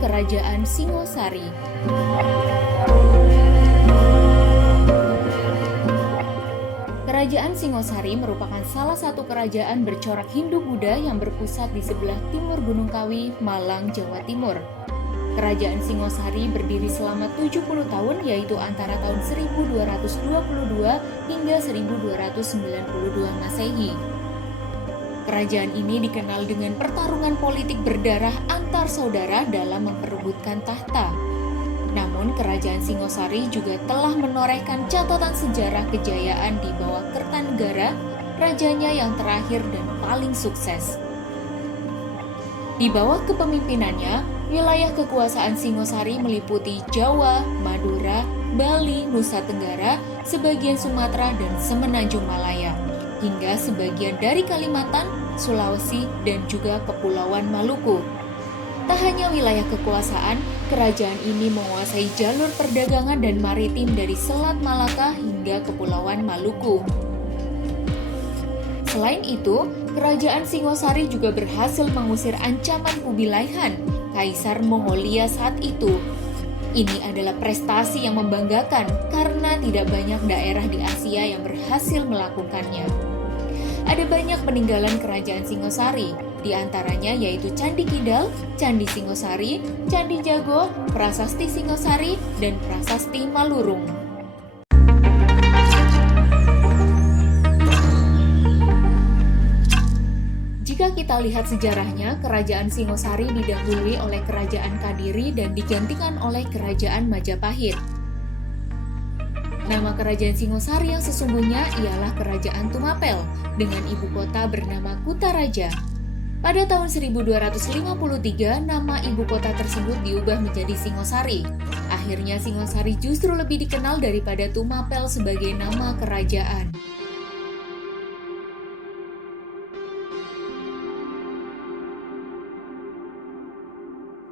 Kerajaan Singosari. Kerajaan Singosari merupakan salah satu kerajaan bercorak Hindu-Buddha yang berpusat di sebelah timur Gunung Kawi, Malang, Jawa Timur. Kerajaan Singosari berdiri selama 70 tahun, yaitu antara tahun 1222 hingga 1292 Masehi. Kerajaan ini dikenal dengan pertarungan politik berdarah antar saudara dalam memperebutkan tahta. Namun, Kerajaan Singosari juga telah menorehkan catatan sejarah kejayaan di bawah Kertanegara, rajanya yang terakhir dan paling sukses. Di bawah kepemimpinannya, wilayah kekuasaan Singosari meliputi Jawa, Madura, Bali, Nusa Tenggara, sebagian Sumatera, dan Semenanjung Malaya, hingga sebagian dari Kalimantan, Sulawesi, dan juga Kepulauan Maluku. Tak hanya wilayah kekuasaan, kerajaan ini menguasai jalur perdagangan dan maritim dari Selat Malaka hingga Kepulauan Maluku. Selain itu, Kerajaan Singosari juga berhasil mengusir ancaman Kubilai Khan, Kaisar Mongolia saat itu. Ini adalah prestasi yang membanggakan karena tidak banyak daerah di Asia yang berhasil melakukannya. Ada banyak peninggalan Kerajaan Singosari, di antaranya yaitu Candi Kidal, Candi Singosari, Candi Jago, Prasasti Singosari, dan Prasasti Malurung. Jika kita lihat sejarahnya, Kerajaan Singosari didahului oleh Kerajaan Kadiri dan digantikan oleh Kerajaan Majapahit. Nama Kerajaan Singosari yang sesungguhnya ialah Kerajaan Tumapel, dengan ibu kota bernama Kutaraja. Pada tahun 1253, nama ibu kota tersebut diubah menjadi Singosari. Akhirnya Singosari justru lebih dikenal daripada Tumapel sebagai nama kerajaan.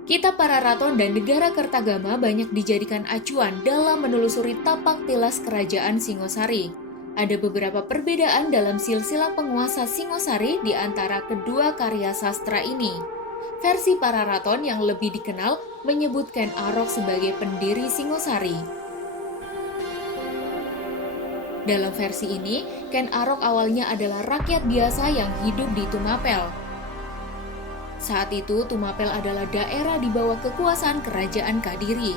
Kitab Pararaton dan Negara Kertagama banyak dijadikan acuan dalam menelusuri tapak tilas Kerajaan Singosari. Ada beberapa perbedaan dalam silsilah penguasa Singosari di antara kedua karya sastra ini. Versi Pararaton yang lebih dikenal menyebut Ken Arok sebagai pendiri Singosari. Dalam versi ini, Ken Arok awalnya adalah rakyat biasa yang hidup di Tumapel. Saat itu, Tumapel adalah daerah di bawah kekuasaan Kerajaan Kadiri.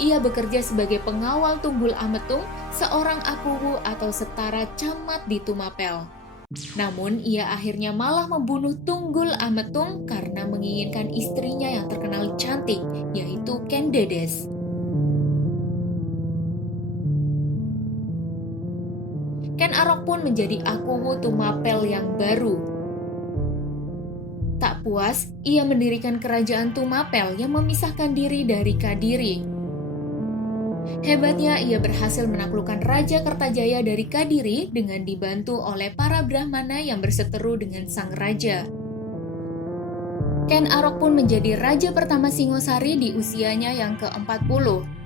Ia bekerja sebagai pengawal Tunggul Ametung, seorang akuwu atau setara camat di Tumapel. Namun, ia akhirnya malah membunuh Tunggul Ametung karena menginginkan istrinya yang terkenal cantik, yaitu Ken Dedes. Ken Arok pun menjadi akuwu Tumapel yang baru. Tak puas, ia mendirikan kerajaan Tumapel yang memisahkan diri dari Kadiri. Hebatnya, ia berhasil menaklukkan Raja Kertajaya dari Kadiri dengan dibantu oleh para Brahmana yang berseteru dengan sang raja. Ken Arok pun menjadi raja pertama Singosari di usianya yang ke-40.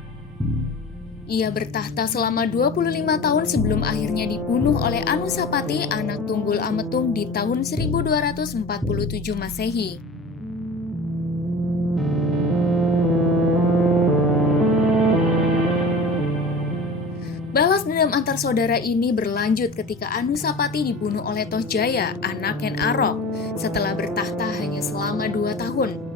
Ia bertahta selama 25 tahun sebelum akhirnya dibunuh oleh Anusapati, anak Tunggul Ametung di tahun 1247 Masehi. Balas dendam antar saudara ini berlanjut ketika Anusapati dibunuh oleh Tohjaya, anak Ken Arok, setelah bertahta hanya selama 2 tahun.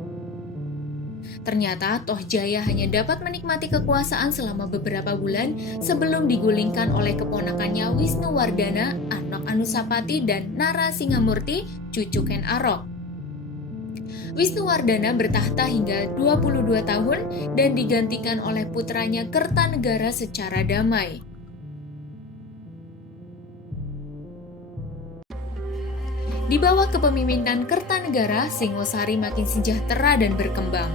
Ternyata Tohjaya hanya dapat menikmati kekuasaan selama beberapa bulan sebelum digulingkan oleh keponakannya Wisnuwardana, anak Anusapati, dan Narasingamurti, cucu Ken Arok. Wisnuwardana bertahta hingga 22 tahun dan digantikan oleh putranya Kertanegara secara damai. Di bawah kepemimpinan Kertanegara, Singosari makin sejahtera dan berkembang.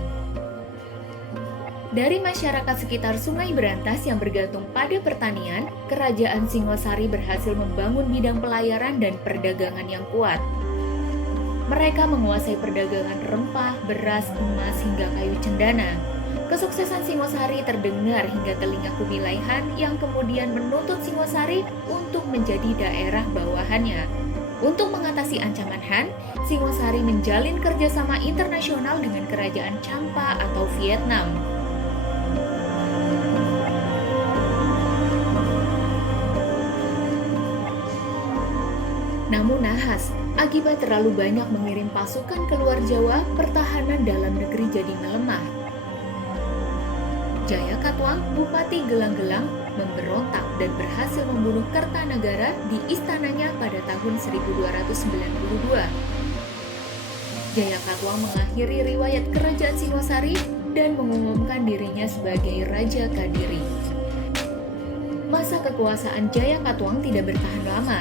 Dari masyarakat sekitar Sungai Berantas yang bergantung pada pertanian, Kerajaan Singosari berhasil membangun bidang pelayaran dan perdagangan yang kuat. Mereka menguasai perdagangan rempah, beras, emas, hingga kayu cendana. Kesuksesan Singosari terdengar hingga telinga Kubilai Khan yang kemudian menuntut Singosari untuk menjadi daerah bawahannya. Untuk mengatasi ancaman Han, Singosari menjalin kerjasama internasional dengan kerajaan Champa atau Vietnam. Namun nahas, akibat terlalu banyak mengirim pasukan keluar Jawa, pertahanan dalam negeri jadi melemah. Jaya Katwang, Bupati Gelang-Gelang, memberontak dan berhasil membunuh Kertanegara di istananya pada tahun 1292. Jaya Katwang mengakhiri riwayat kerajaan Singosari dan mengumumkan dirinya sebagai Raja Kadiri. Masa kekuasaan Jaya Katwang tidak bertahan lama.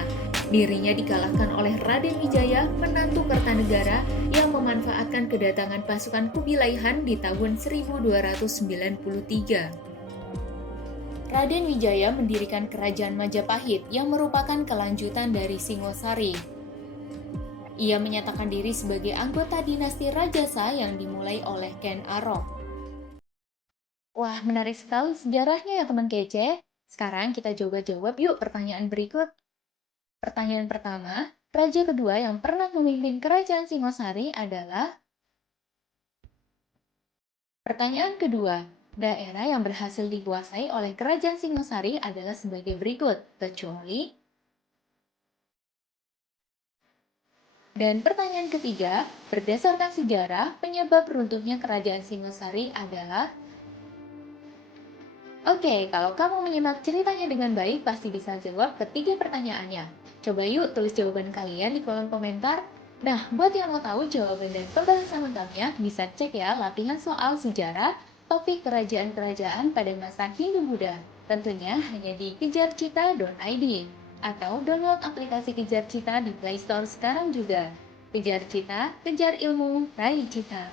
Dirinya dikalahkan oleh Raden Wijaya, menantu Kertanegara, yang memanfaatkan kedatangan pasukan Kubilai Han di tahun 1293. Raden Wijaya mendirikan kerajaan Majapahit yang merupakan kelanjutan dari Singosari. Ia menyatakan diri sebagai anggota dinasti Rajasa yang dimulai oleh Ken Arok. Wah, menarik sekali sejarahnya ya teman kece. Sekarang kita coba jawab yuk pertanyaan berikut. Pertanyaan pertama, raja kedua yang pernah memimpin kerajaan Singosari adalah... Pertanyaan kedua, daerah yang berhasil dikuasai oleh kerajaan Singosari adalah sebagai berikut, kecuali... Dan pertanyaan ketiga, berdasarkan sejarah, penyebab runtuhnya kerajaan Singosari adalah... Oke, kalau kamu menyimak ceritanya dengan baik, pasti bisa jawab ketiga pertanyaannya. Coba yuk tulis jawaban kalian di kolom komentar. Nah, buat yang mau tahu jawaban dan pembahasan lengkapnya, bisa cek ya latihan soal sejarah, topik kerajaan-kerajaan pada masa Hindu-Buddha. Tentunya hanya di kejarcita.id. Atau download aplikasi Kejar Cita di Play Store sekarang juga. Kejar Cita, kejar ilmu, raih cita.